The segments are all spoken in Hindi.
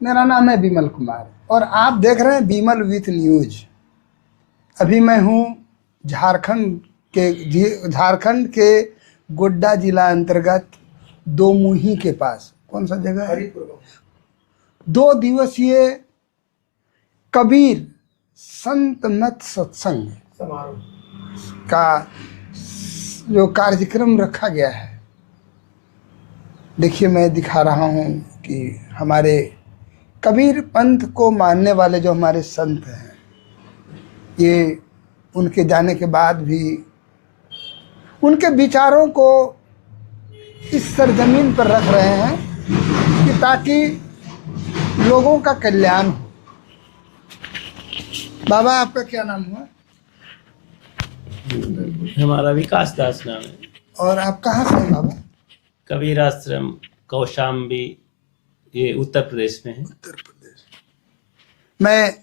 मेरा नाम है विमल कुमार और आप देख रहे हैं विमल विथ न्यूज। अभी मैं हूँ झारखंड के गोड्डा जिला अंतर्गत दोमुही के पास। कौन सा जगह है? 2 दिवसीय कबीर संत मत सत्संग का जो कार्यक्रम रखा गया है। देखिए, मैं दिखा रहा हूँ कि हमारे कबीर पंथ को मानने वाले जो हमारे संत हैं, ये उनके जाने के बाद भी उनके विचारों को इस सरजमीन पर रख रहे हैं कि ताकि लोगों का कल्याण हो। बाबा, आपका क्या नाम हुआ? हमारा विकास दास नाम है। और आप कहाँ से हैं बाबा? कबीर आश्रम कौशाम्बी, ये उत्तर प्रदेश में है। उत्तर प्रदेश। मैं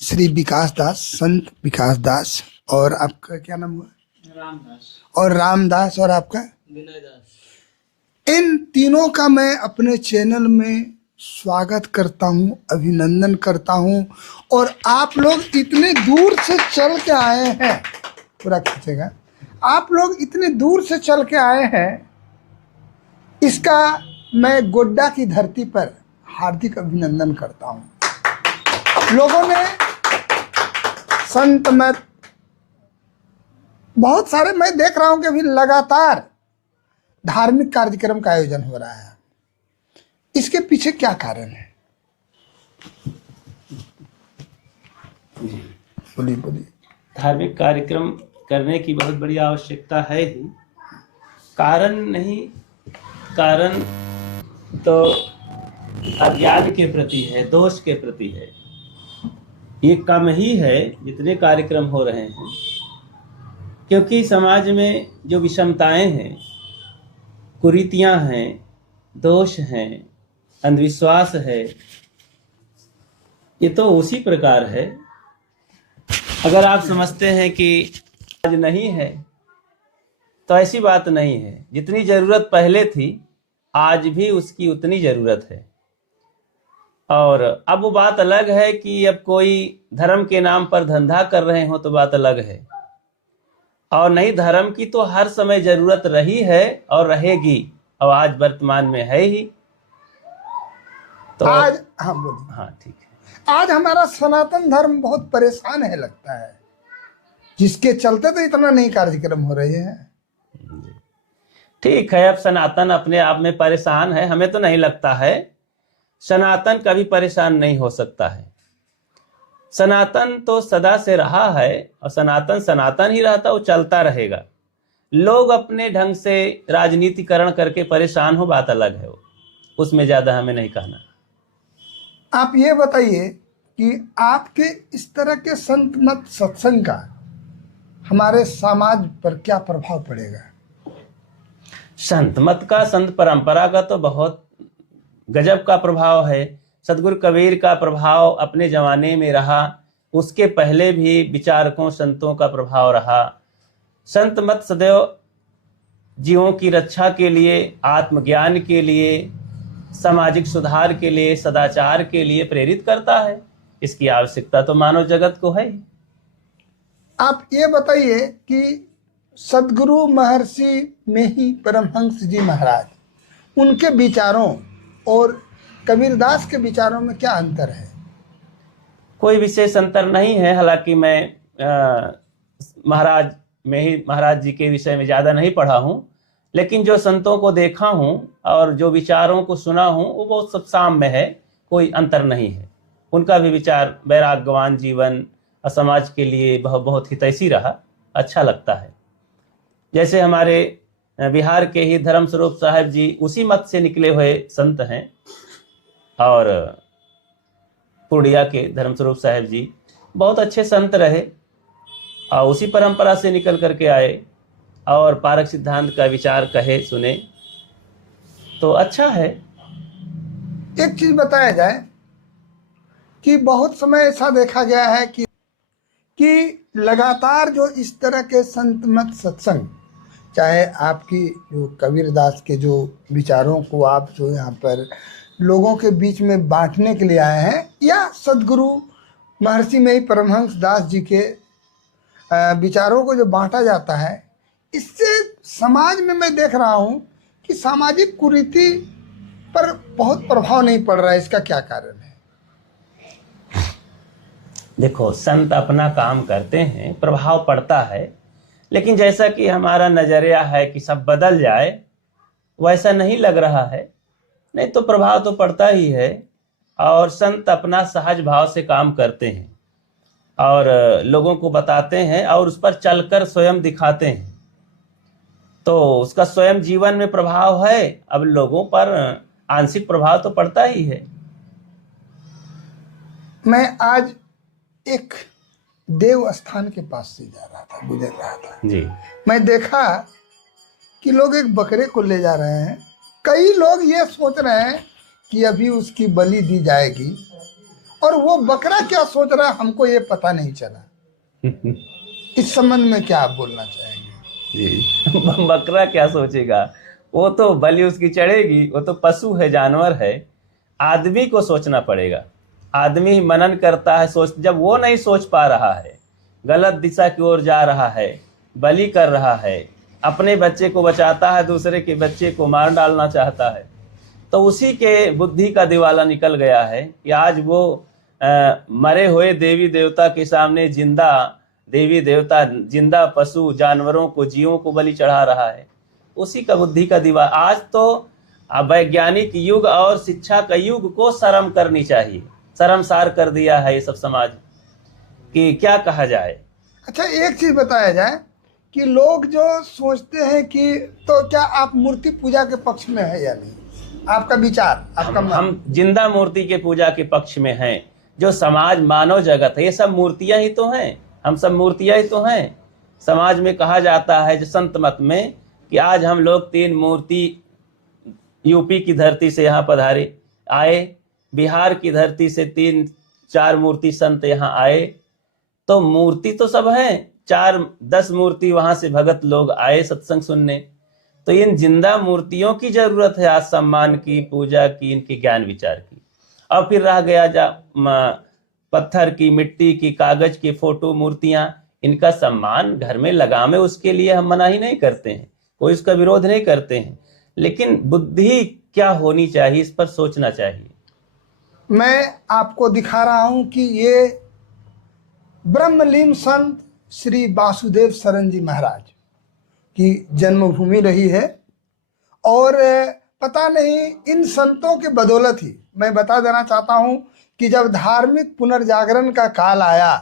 श्री विकास दास, संत विकास दास। और आपका क्या नाम हुआ? रामदास। और रामदास। और आपका? विनय दास। इन तीनों का मैं अपने चैनल में स्वागत करता हूं, अभिनंदन करता हूं। और आप लोग इतने दूर से चल के आए हैं, पूरा खींचेगा, आप लोग इतने दूर से चल के आए हैं, इसका मैं गोड्डा की धरती पर हार्दिक अभिनंदन करता हूं। लोगों ने संत मत बहुत सारे, मैं देख रहा हूं कि अभी लगातार धार्मिक कार्यक्रम का आयोजन हो रहा है। इसके पीछे क्या कारण है? बोलिए बोलिए। धार्मिक कार्यक्रम करने की बहुत बड़ी आवश्यकता है ही। कारण नहीं, कारण तो अज्ञान के प्रति है, दोष के प्रति है। ये कम ही है जितने कार्यक्रम हो रहे हैं, क्योंकि समाज में जो विषमताएं हैं, कुरीतियां हैं, दोष हैं, अंधविश्वास है, ये तो उसी प्रकार है। अगर आप समझते हैं कि आज नहीं है, तो ऐसी बात नहीं है। जितनी जरूरत पहले थी, आज भी उसकी उतनी जरूरत है। और अब वो बात अलग है कि अब कोई धर्म के नाम पर धंधा कर रहे हो तो बात अलग है। और नहीं, धर्म की तो हर समय जरूरत रही है और रहेगी, और आज वर्तमान में है ही। तो आज हाँ बोलिए। हाँ, ठीक है। आज हमारा सनातन धर्म बहुत परेशान है, लगता है, जिसके चलते तो इतना नहीं कार्यक्रम हो रहे हैं। ठीक है, अब सनातन अपने आप में परेशान है, हमें तो नहीं लगता है। सनातन कभी परेशान नहीं हो सकता है। सनातन तो सदा से रहा है, और सनातन सनातन ही रहता, वो चलता रहेगा। लोग अपने ढंग से राजनीतिकरण करके परेशान हो, बात अलग है, वो उसमें ज्यादा हमें नहीं कहना। आप ये बताइए कि आपके इस तरह के संत मत सत्संग का हमारे समाज पर क्या प्रभाव पड़ेगा? संत मत का, संत परंपरा का तो बहुत गजब का प्रभाव है। सदगुरु कबीर का प्रभाव अपने जमाने में रहा, उसके पहले भी विचारकों संतों का प्रभाव रहा। संत मत सदैव जीवों की रक्षा के लिए, आत्मज्ञान के लिए, सामाजिक सुधार के लिए, सदाचार के लिए प्रेरित करता है। इसकी आवश्यकता तो मानव जगत को है। आप ये बताइए कि सदगुरु महर्षि में ही परमहंस जी महाराज, उनके विचारों और कबीरदास के विचारों में क्या अंतर है? कोई विशेष अंतर नहीं है। हालांकि मैं महाराज जी के विषय में ज़्यादा नहीं पढ़ा हूँ, लेकिन जो संतों को देखा हूँ और जो विचारों को सुना हूँ, वो बहुत सब साम्य है, कोई अंतर नहीं है। उनका भी विचार वैराग्यवान जीवन और समाज के लिए बहुत हितैषी रहा, अच्छा लगता है। जैसे हमारे बिहार के ही धर्म स्वरूप साहब जी उसी मत से निकले हुए संत हैं, और पूर्णिया के धर्म स्वरूप साहब जी बहुत अच्छे संत रहे और उसी परंपरा से निकल करके आए, और पारक सिद्धांत का विचार कहे सुने तो अच्छा है। एक चीज बताया जाए कि बहुत समय ऐसा देखा गया है कि लगातार जो इस तरह के संत मत सत्संग, चाहे आपकी जो कबीरदास के जो विचारों को आप जो यहाँ पर लोगों के बीच में बांटने के लिए आए हैं, या सदगुरु महर्षि में ही परमहंस दास जी के विचारों को जो बांटा जाता है, इससे समाज में मैं देख रहा हूँ कि सामाजिक कुरीति पर बहुत प्रभाव नहीं पड़ रहा है। इसका क्या कारण है? देखो, संत अपना काम करते हैं, प्रभाव पड़ता है, लेकिन जैसा कि हमारा नजरिया है कि सब बदल जाए, वैसा नहीं लग रहा है। नहीं तो प्रभाव तो पड़ता ही है। और संत अपना सहज भाव से काम करते हैं और लोगों को बताते हैं और उस पर चलकर स्वयं दिखाते हैं, तो उसका स्वयं जीवन में प्रभाव है। अब लोगों पर आंशिक प्रभाव तो पड़ता ही है। मैं आज एक देव स्थान के पास से जा रहा था, गुजर रहा था जी। मैं देखा कि लोग एक बकरे को ले जा रहे हैं। कई लोग ये सोच रहे हैं कि अभी उसकी बलि दी जाएगी, और वो बकरा क्या सोच रहा है हमको ये पता नहीं चला। इस संबंध में क्या आप बोलना चाहेंगे? जी। बकरा क्या सोचेगा, वो तो बलि उसकी चढ़ेगी, वो तो पशु है, जानवर है। आदमी को सोचना पड़ेगा। आदमी ही मनन करता है, जब वो नहीं सोच पा रहा है, गलत दिशा की ओर जा रहा है, बलि कर रहा है, अपने बच्चे को बचाता है, दूसरे के बच्चे को मार डालना चाहता है, तो उसी के बुद्धि का दिवाला निकल गया है कि आज वो मरे हुए देवी देवता के सामने जिंदा देवी देवता, जिंदा पशु जानवरों को, जीवों को बलि चढ़ा रहा है। उसी का बुद्धि का दिवा। आज तो वैज्ञानिक युग और शिक्षा का युग को शर्म करनी चाहिए। शर्मसार कर दिया है ये सब समाज कि क्या कहा जाए। अच्छा, एक चीज बताया जाए कि लोग जो सोचते हैं कि, तो क्या आप मूर्ति पूजा के पक्ष में है या नहीं? आपका विचार, आपका हम जिंदा मूर्ति के पूजा के पक्ष में हैं। जो समाज, मानव जगत है, ये सब मूर्तियां ही तो हैं। हम सब मूर्तियां ही तो हैं। समाज में कहा जाता है, जो संत मत में, कि आज हम लोग 3 मूर्ति यूपी की धरती से यहाँ पधारे आए, बिहार की धरती से 3-4 मूर्ति संत यहाँ आए, तो मूर्ति तो सब है। 4-10 मूर्ति वहां से भगत लोग आए सत्संग सुनने। तो इन जिंदा मूर्तियों की जरूरत है आज सम्मान की, पूजा की, इनके ज्ञान विचार की। और फिर रह गया पत्थर की, मिट्टी की, कागज की फोटो मूर्तियां, इनका सम्मान घर में लगावे, उसके लिए हम मना ही नहीं करते हैं, कोई इसका विरोध नहीं करते हैं, लेकिन बुद्धि क्या होनी चाहिए, इस पर सोचना चाहिए। मैं आपको दिखा रहा हूं कि ये ब्रह्मलीन संत श्री वासुदेव शरण जी महाराज की जन्मभूमि रही है, और पता नहीं इन संतों के बदौलत ही, मैं बता देना चाहता हूं कि जब धार्मिक पुनर्जागरण का काल आया,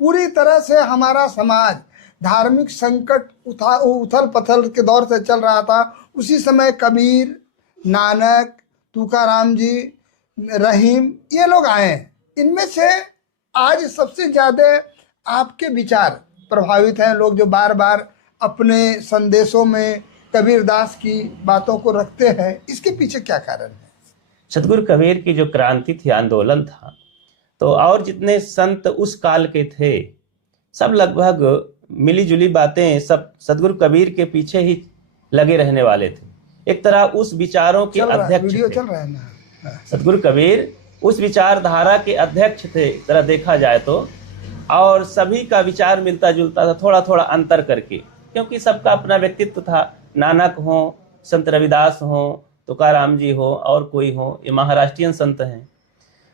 पूरी तरह से हमारा समाज धार्मिक संकट उथल पथल के दौर से चल रहा था। उसी समय कबीर, नानक, तुकाराम जी, रहीम, ये लोग आए। इनमें से आज सबसे ज़्यादा आपके विचार प्रभावित हैं। लोग जो बार बार अपने संदेशों में कबीरदास की बातों को रखते हैं, इसके पीछे क्या कारण है? सदगुरु कबीर की जो क्रांति थी, आंदोलन था, तो और जितने संत उस काल के थे, सब लगभग मिली जुली बातें, सब सदगुरु कबीर के पीछे ही लगे रहने वाले थे। एक तरह उस विचारों के अध्यक्ष थे। चल रहा है ना। सदगुरु कबीर उस विचारधारा के अध्यक्ष थे, तरह देखा जाए तो। और सभी का विचार मिलता जुलता था, थोड़ा थोड़ा अंतर करके, क्योंकि सबका अपना व्यक्तित्व था। नानक हो, संत रविदास हो, तुकाराम जी हो, और कोई हो, ये महाराष्ट्रीयन संत हैं।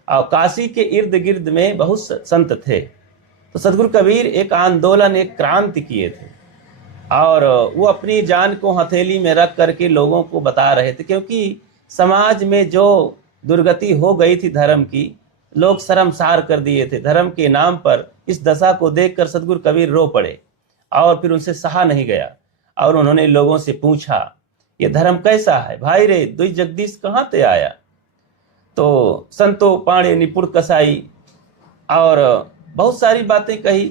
और काशी के इर्द गिर्द में बहुत संत थे। तो सदगुरु कबीर एक आंदोलन, एक क्रांति किए थे, और वो अपनी जान को हथेली में रख करके लोगों को बता रहे थे, क्योंकि समाज में जो दुर्गति हो गई थी धर्म की, लोग शर्मसार कर दिए थे। धर्म के नाम पर इस दशा को देखकर सदगुरु कबीर रो पड़े, और फिर उनसे सहा नहीं गया, और उन्होंने लोगों से पूछा, ये धर्म कैसा है भाई रे, दुई जगदीश कहाँ ते आया? तो संतो पाणे निपुण कसाई, और बहुत सारी बातें कही।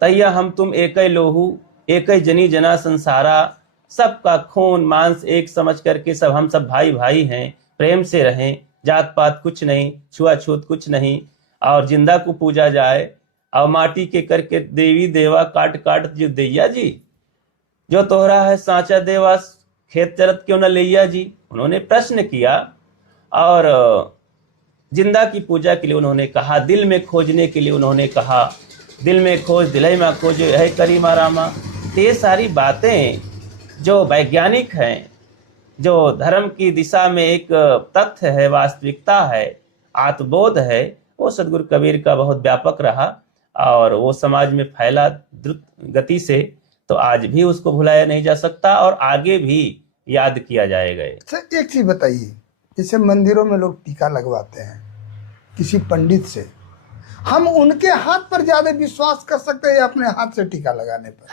तैया हम तुम एक लोहू, एक जनी जना संसारा, सबका खून मांस एक समझ करके सब हम सब भाई भाई हैं, प्रेम से रहें, जात पात कुछ नहीं, छुआछूत कुछ नहीं, और जिंदा को पूजा जाए, और माटी के करके देवी देवा काट काट जो दैया जी, जो तोहरा है सांचा देवा, खेत चरत क्यों न लैया जी। उन्होंने प्रश्न किया, और जिंदा की पूजा के लिए उन्होंने कहा, दिल में खोजने के लिए उन्होंने कहा, दिल में खोज दिलई में खोज है करीमा रामा। तो ये सारी बातें जो वैज्ञानिक हैं, जो धर्म की दिशा में एक तथ्य है, वास्तविकता है, आत्मबोध है, वो सदगुरु कबीर का बहुत व्यापक रहा और वो समाज में फैला द्रुत गति से। तो आज भी उसको भुलाया नहीं जा सकता और आगे भी याद किया जाएगा। अच्छा, एक चीज बताइए, जैसे मंदिरों में लोग टीका लगवाते हैं किसी पंडित से, हम उनके हाथ पर ज्यादा विश्वास कर सकते हैं या अपने हाथ से टीका लगाने पर?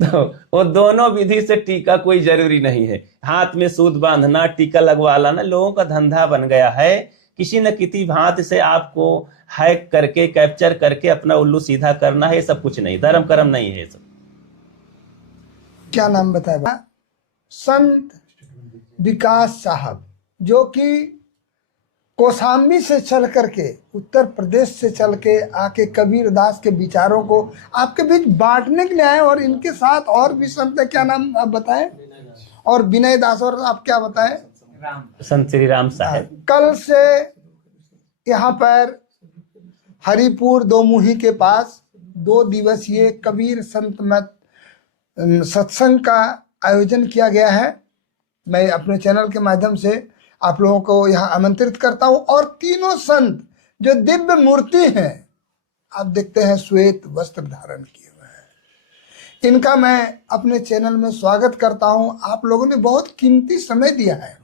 तो वो दोनों विधि से टीका कोई जरूरी नहीं है। हाथ में सूत बांधना, टीका लगवा लाना लोगों का धंधा बन गया है। किसी न किसी भांति से आपको हैक करके, कैप्चर करके अपना उल्लू सीधा करना है, ये सब कुछ नहीं, धर्म कर्म नहीं है सब। क्या नाम बताया? संत विकास साहब, जो कि कौशाम्बी से चल करके, उत्तर प्रदेश से चल के आके कबीरदास के विचारों को आपके बीच बांटने के लिए आए। और इनके साथ और भी संत है, क्या नाम आप बताएं? और विनय दास, और आप क्या बताएं? संत श्री राम साहब। कल से यहाँ पर हरिपुर दोमुही के पास 2 दिवसीय कबीर संत मत सत्संग का आयोजन किया गया है। मैं अपने चैनल के माध्यम से आप लोगों को यहाँ आमंत्रित करता हूँ। और तीनों संत जो दिव्य मूर्ति हैं, आप देखते हैं श्वेत वस्त्र धारण किए हुए हैं, इनका मैं अपने चैनल में स्वागत करता हूँ। आप लोगों ने बहुत कीमती समय दिया है,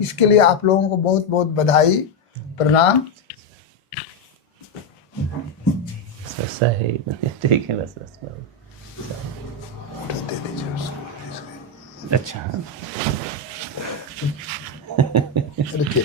इसके लिए आप लोगों को बहुत बहुत बधाई, प्रणाम। सही, ठीक है, बस दे दीजिए उसको। अच्छा। रुकिए।